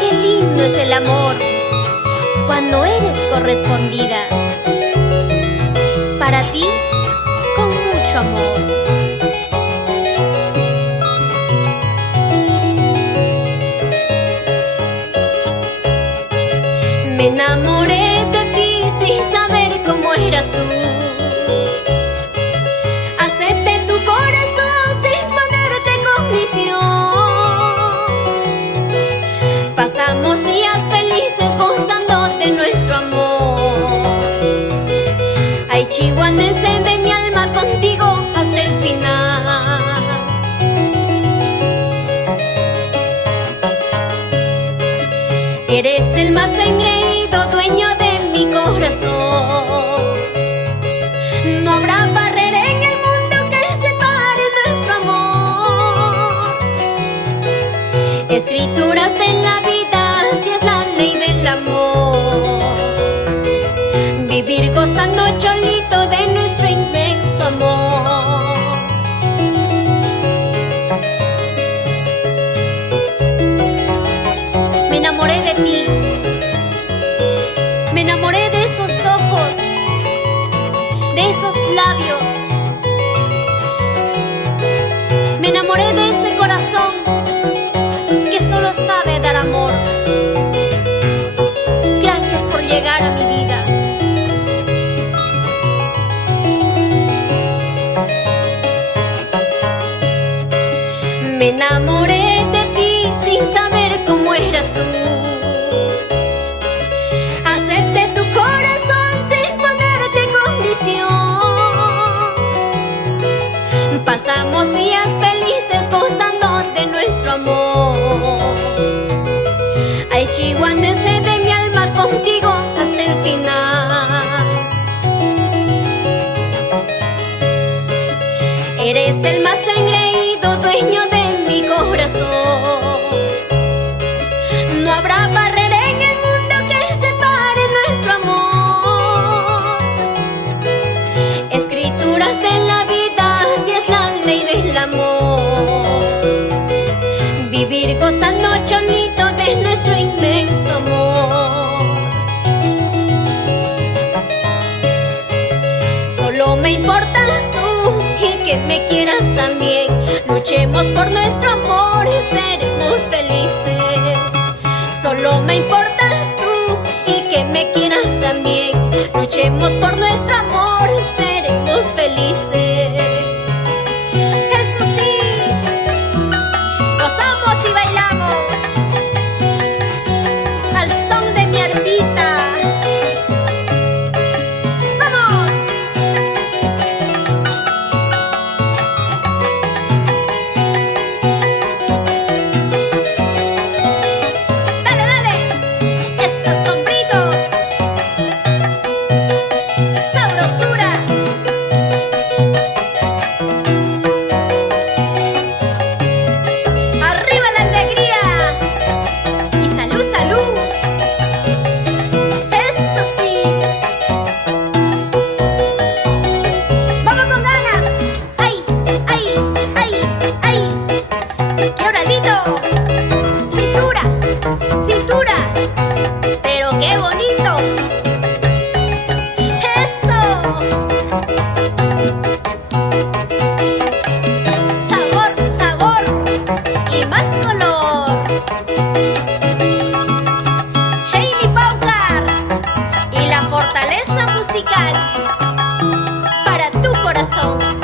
Qué lindo es el amor cuando eres correspondida. Para ti, con mucho amor. Me enamoré de ti sin saber cómo eras tú. Acepté tu corazón sin ponerte condición. Pasamos días felices gozando de nuestro amor. Ay, chihuahuense de mi alma, contigo hasta el final. Eres el más engreído dueño de mi corazón. No habrá barrera en el mundo que separe nuestro amor. Escrituras en la vida, así es la ley del amor. Vivir gozando cholito de nuestro inmenso amor. Me enamoré de ti. Me enamoré de esos ojos, de esos labios. Me enamoré de ese corazón que solo sabe dar amor. Gracias por llegar a mi vida. Me enamoré de ti sin saber cómo eras tú. Acepté tu corazón sin ponerte condición. Pasamos días felices gozando de nuestro amor. Ay, chihuahuense de mi alma, contigo hasta el final. Eres el más engreído dueño de mi corazón. No habrá barrera en el mundo que separe nuestro amor. Escrituras de la vida, así es la ley del amor. Vivir gozando cholito de nuestro inmenso amor. Solo me importas tú y que me quieras también. Luchemos por nuestro amor y seremos felices. Solo me importas tú y que me quieras también. Luchemos por nuestro amor y seremos felices. Eso sí, gozamos y bailamos al son de mi arpita. Fortaleza musical para tu corazón.